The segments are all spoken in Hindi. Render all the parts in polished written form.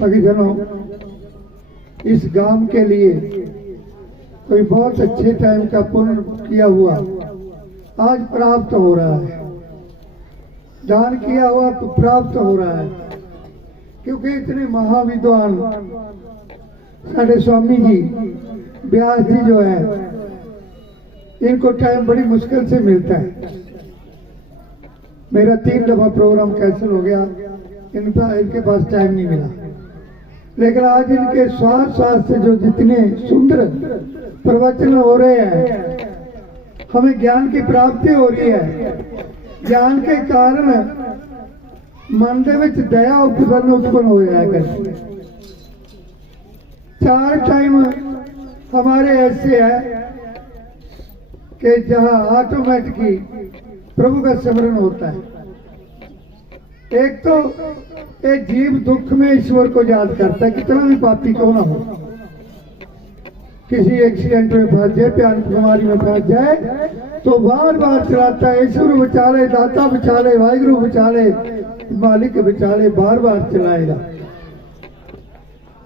भक्तजनों, इस गांव के लिए कोई बहुत अच्छे टाइम का पुण्य किया हुआ आज प्राप्त हो रहा है, दान किया हुआ प्राप्त हो रहा है। क्योंकि इतने महाविद्वान साढ़े स्वामी जी व्यास जी जो है, इनको टाइम बड़ी मुश्किल से मिलता है। मेरा 3 दफा प्रोग्राम कैंसिल हो गया, इनके पास टाइम नहीं मिला। लेकिन आज इनके श्वास से जो जितने सुंदर प्रवचन हो रहे हैं, हमें ज्ञान की प्राप्ति हो रही है। ज्ञान के कारण मन दे विच दया उत्पन्न हो जाएगा। 4 टाइम हमारे ऐसे है कि जहां ऑटोमेटिकली प्रभु का स्मरण होता है। एक तो एक जीव दुख में ईश्वर को याद करता है, कितना भी पापी क्यों ना हो। किसी एक्सीडेंट में फंस जाए, प्यान बीमारी में फंस जाए, तो बार बार चलाता है, ईश्वर बचा ले, दाता बचा ले, वाहिगुरु बचा ले, मालिक बचा ले, बार बार चलाएगा।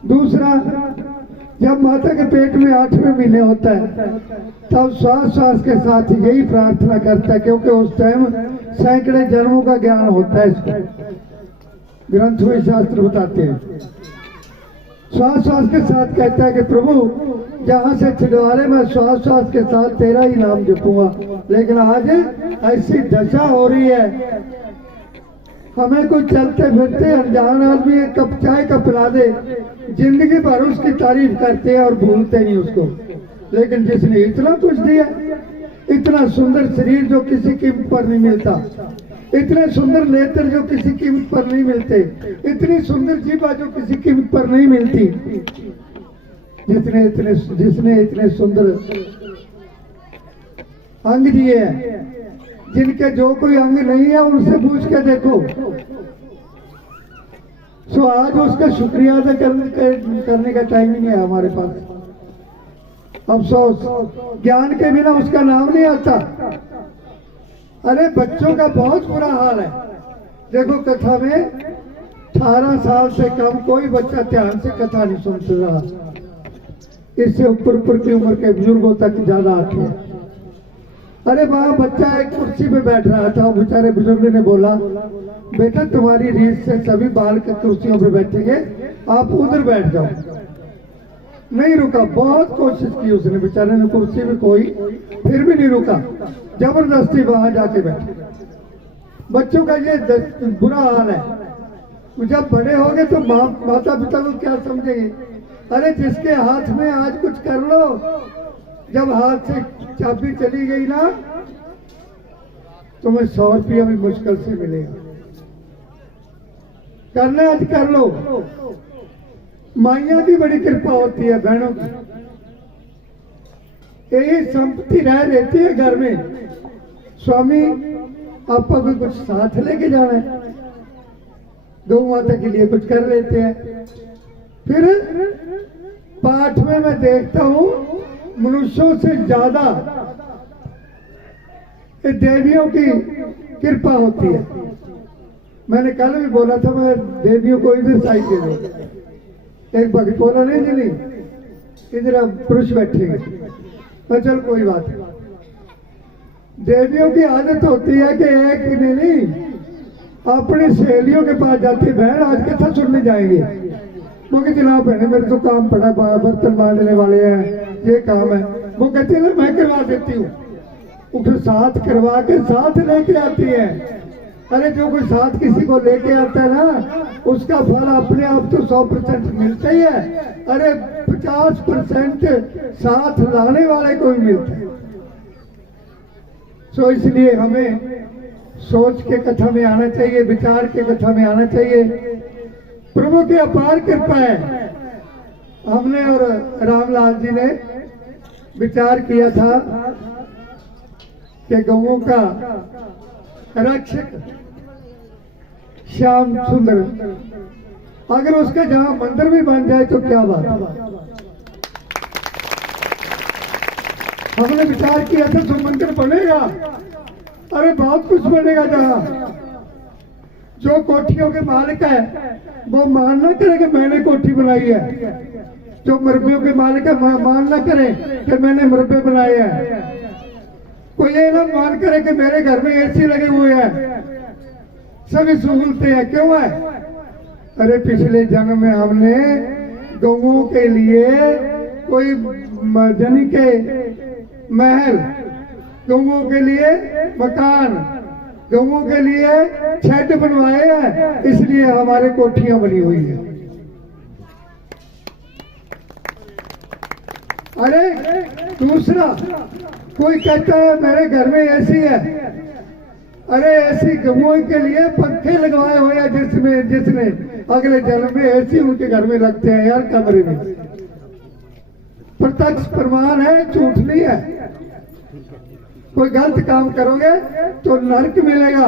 दूसरा, जब माता के पेट में 8वें महीने होता है, तब श्वास के साथ यही प्रार्थना करता है, क्योंकि उस टाइम सैकड़े जन्मों का ज्ञान होता है। इसको ग्रंथ में शास्त्र बताते हैं। श्वास के साथ कहता है कि प्रभु जहां से छिड़वाले, मैं श्वास के साथ तेरा ही नाम जपूंगा। लेकिन आज ऐसी दशा हो रही है, हमें कोई चलते फिरते अनजान आदमी एक कप चाय का पिला दे, जिंदगी भर उसकी तारीफ करते हैं और भूलते नहीं उसको। लेकिन जिसने इतना कुछ दिया, इतना सुंदर शरीर जो किसी कीमत पर नहीं मिलता, इतने सुंदर नेत्र जो किसी कीमत पर नहीं मिलते, इतनी सुंदर जीवा जो किसी कीमत पर नहीं मिलती, जिसने इतने सुंदर अंग दिए हैं, जिनके जो कोई अंग नहीं है उनसे पूछ के देखो। सो आज उसका शुक्रिया अदा करने का टाइम नहीं है हमारे पास। अफसोस, ज्ञान के बिना उसका नाम नहीं आता। अरे बच्चों का बहुत बुरा हाल है। देखो कथा में 18 साल से कम कोई बच्चा ध्यान से कथा नहीं सुन रहा। इससे ऊपर की उम्र के बुजुर्गों तक ज्यादा आती है। अरे वहां बच्चा एक कुर्सी पे बैठ रहा था, बेचारे बुजुर्ग ने बोला, बेटा तुम्हारी रीत से सभी बाल के कुर्सियों पे बैठेंगे, आप उधर बैठ जाओ। नहीं रुका, बहुत कोशिश की उसने, बेचारे ने कुर्सी में कोई, फिर भी नहीं रुका, जबरदस्ती वहां जाके बैठे। बच्चों का ये बुरा हाल है। जब बड़े हो गए तो माता पिता को क्या समझेंगे? अरे जिसके हाथ में आज कुछ कर लो, जब हाथ से चाबी चली गई ना, तुम्हें 100 रुपया भी मुश्किल से मिलेगा। करना आज कर लो। माइया की बड़ी कृपा होती है, बहनों की यही संपत्ति रह रहती है घर में। स्वामी आपका भी कुछ साथ लेके जाना है, गौ माता के लिए कुछ कर लेते हैं। फिर पाठ में मैं देखता हूं मनुष्यों से ज्यादा देवियों की कृपा होती है। मैंने कल भी बोला था, मैं देवियों को इधर साइड दे दो। एक भक्त बोला, नहीं जी नहीं, इधर पुरुष बैठेंगे। तो चल कोई बात नहीं। देवियों की आदत होती है कि एक नहीं अपनी सहेलियों के पास जाती, बहन आज कथा सुनने जाएंगे। वो कहती ना बहने मेरे तो काम पड़ा, बर्तन बांधने वाले हैं, ये काम है। वो कहती है मैं करवा देती हूँ। उसे साथ करवा के साथ लेके आती है। अरे जो कोई साथ किसी को लेके आता है ना, उसका फल अपने आप तो 100% मिलता ही है। अरे 50% साथ लाने वाले को ही मिलता है। सो इसलिए हमें सोच के कथा में आना चाहिए, विचार के कथा में आना चाहिए। प्रभु की अपार कृपा है। हमने और रामलाल जी ने विचार किया था कि गौओं का रक्षक श्याम सुंदर, अगर उसका जहां मंदिर भी बन जाए तो क्या बात है। हमने विचार किया था तो मंदिर बनेगा, अरे बहुत कुछ बनेगा जहां। जो कोठियों के मालिक है वो मान ना करे कि मैंने कोठी बनाई है। जो मुरब्बियों के मालिक है मान ना करे कि मैंने मुरब्बे बनाए हैं। कोई ये ना मान करे कि मेरे घर में एसी लगे हुए हैं, सभी सहूलतें हैं। क्यों है? अरे पिछले जन्म में हमने गौओं के लिए कोई जनी के महल, गौओं के लिए मकान, गौओं के लिए शेड बनवाए हैं, इसलिए हमारे कोठियां बनी हुई है। अरे दूसरा कोई कहता है मेरे घर में एसी है। अरे ऐसी गौओं के लिए पंखे लगवाए हुए हैं जिसने अगले जन्म में एसी उनके घर में लगते हैं यार, कमरे में। प्रत्यक्ष प्रमाण है, झूठ नहीं है। कोई गलत काम करोगे तो नरक मिलेगा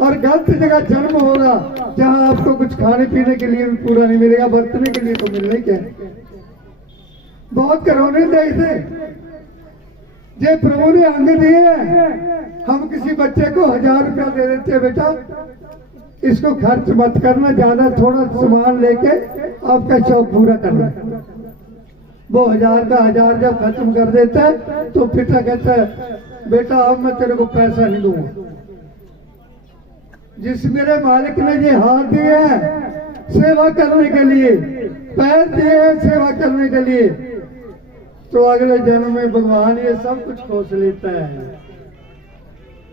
और गलत जगह जन्म होगा जहां आपको कुछ खाने पीने के लिए भी पूरा नहीं मिलेगा, बरतने के लिए तो मिलना ही क्या। बहुत करोने देखते जे प्रभु ने अंग दिए हैं, हम किसी बच्चे को 1000 रुपया दे देते हैं, बेटा इसको खर्च मत करना, ज्यादा थोड़ा सामान लेके आपका शौक पूरा करना। वो 1000 का 1000 जब खत्म कर देता है तो पिता कहता है बेटा अब मैं तेरे को पैसा नहीं दूंगा। जिस मेरे मालिक ने ये हाथ दिए हैं सेवा करने के लिए, पैर दिए हैं सेवा करने के लिए, तो अगले जन्म में भगवान ये सब कुछ खोस लेता है।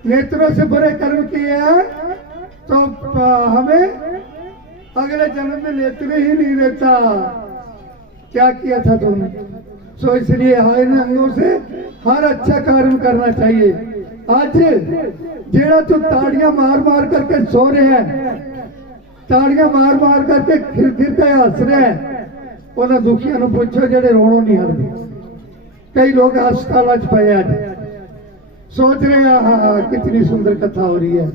नेत्रों से बुरे कर्म किए हैं तो हमें अगले जन्म में नेत्र ही नहीं देता। क्या किया था तुमने? सो इसलिए इन अंगों से हर अच्छा कार्य करना चाहिए। आज जेड़ा तो ताड़ियां मार मार करके सो रहे हैं, ताड़ियां मार मार करके खिर खिर के हंस रहे हैं, उन्हें दुखिया पूछो जेडे रोणों नहीं हटते। कई लोग अस्पताल पे आज सोच रहे हैं हाँ कितनी सुंदर कथा हो रही है,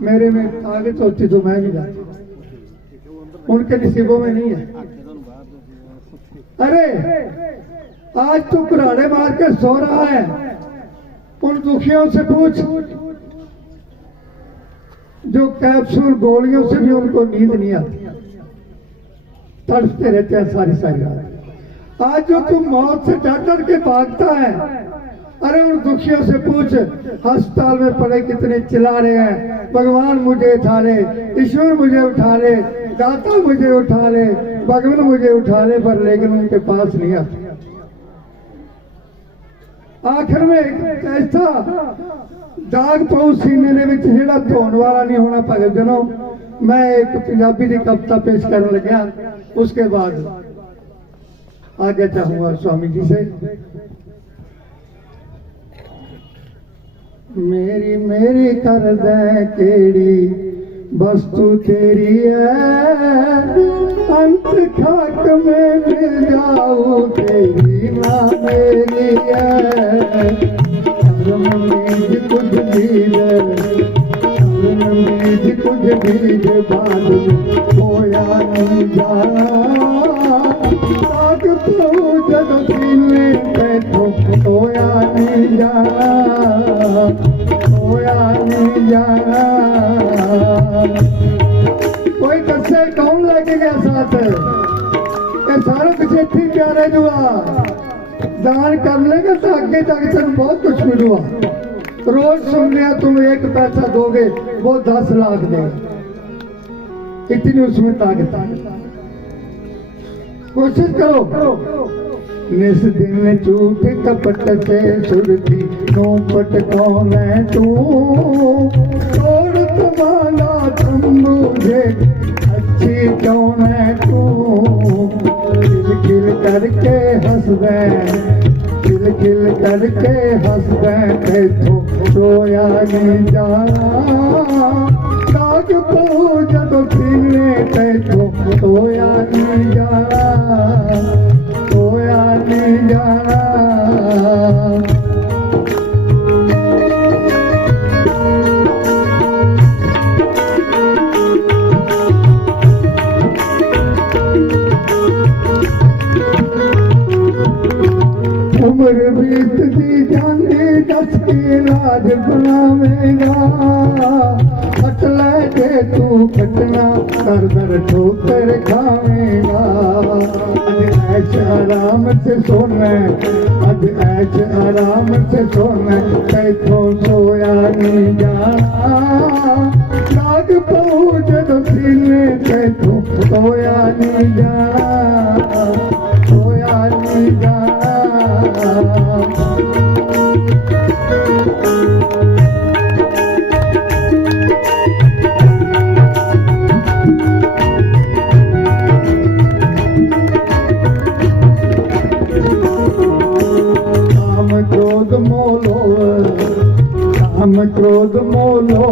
मेरे में आगे तो होती तो मैं भी जाती, उनके नसीबों में नहीं है। अरे आज तू कुराड़े मार के सो रहा है, उन दुखियों से पूछ जो कैप्सूल गोलियों से भी उनको नींद नहीं आती, तड़पते रहते हैं सारी सारी रात। आज जो तू मौत से डर डर के भागता है, अरे उन दुखियों से पूछ अस्पताल में पड़े कितने चिल्ला रहे हैं भगवान मुझे उठा ले, ईश्वर मुझे उठा ले, दाता मुझे उठा ले, भगवान मुझे उठा ले, पर लेकिन उनके पास नहीं आते। आखिर में ऐसा दाग पाऊ सीने दे विच जेड़ा धोन वाला नहीं होना भगत जनों। मैं एक पंजाबी की कविता पेश करने लग्या, उसके बाद आगे चाहूंगा स्वामी जी से। मेरी मेरी कर दे केड़ी वस्तु तेरी है, अंत खाक में मिल जाऊं तेरी ना मेरी है। बीज कुछ बीज कुछ बीज बाद होया नहीं जाना, ताक तो जब सीने बैठो होया नहीं जाना, होया नहीं जाना। कोई दसे कौन लेके गया साथ? ये सारा कुछ इतनी प्यारे जुआ दान कर लेगा तो आगे जाके तेन बहुत कुछ मिलूगा। रोज सुन लिया तुम 1 पैसा दोगे वो 10 लाख देगा, इतनी उसमें ताकत। कोशिश करो। निस दिन झूठ कपट से सुरती नौपट कौन है तू, तोड़ तुम्हारा तुम मुझे अच्छी कौन है तू। खिल खिल करके हंस दे, खिल खिल करके हंस दे, तो सोया नहीं जाना, दाग पो जब पीने पे तो सोया नहीं जाना, सोया नहीं जाना। उम्र बीतती जाने दस के लाज बनावेगा, हट ले के तू दर दर ठोकर खावेगा। अज ऐश आराम से सोना, अज ऐश आराम से सोना, कैथों सोया नहीं जाना। लाग पऊ जदों सीने कैथों सोया नहीं जाना, सोया नहीं जाना। हम क्रोध मोलो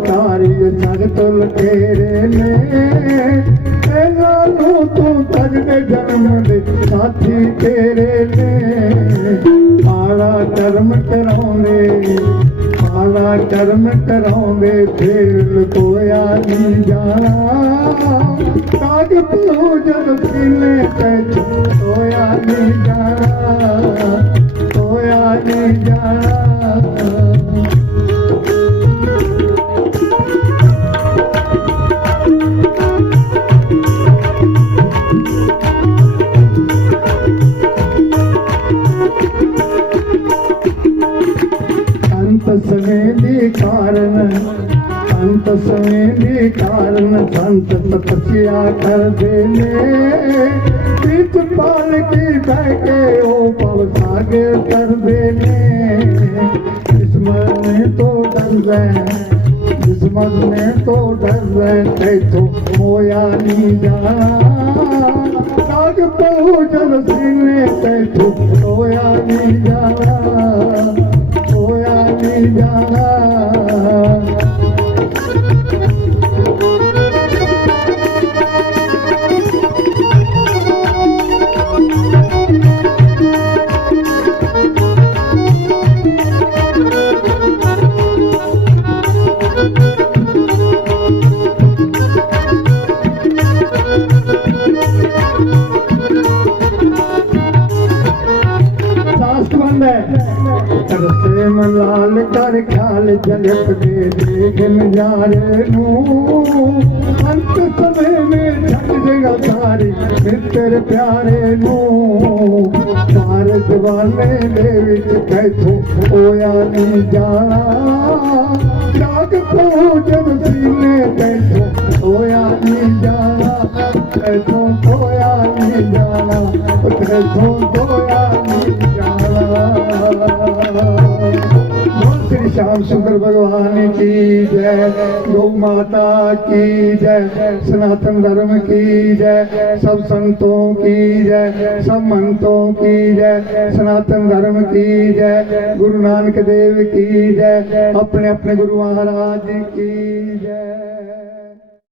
सारी जगत लुटेरे ने, लालू तू तगड़े जन्म दे साथी तेरे ने। माड़ा कर्म कराउंदे, माड़ा कर्म कराउंदे, फिर लुकोया नहीं जाना। काग पूजन सीने कैथों सोया नहीं जाना, सोया नहीं जाना। अंत समय भी कारण, अंत समय भी कारण, संत तपस्या कर देने। पीठ पाल की बह के ओ पव सागर कर देने। किस्मत में तो डर रहे, किस्मत में तो डर रहे, कैथों मोया नहीं जाना। काग पऊ जल सीने कैथों सोया नहीं जाना, सोया नहीं जाना। तरसे मलाल कर ख्याल जगत दे देख नजारे नू। अंत समय में छट देगा सारी मित्र प्यारे नू। मार दीवाने दे विच कैथों होया नहीं जाना। जाग पूजन सीने कैथों होया नहीं जाना, कैथों होया नहीं जाना, कैथों होया नहीं जाना। श्री श्याम सुंदर भगवान की जय, गौ माता की जय, सनातन धर्म की जय, सब संतों की जय, सब मंतों की जय, सनातन धर्म की जय, गुरु नानक देव की जय, अपने अपने गुरु महाराज की जय।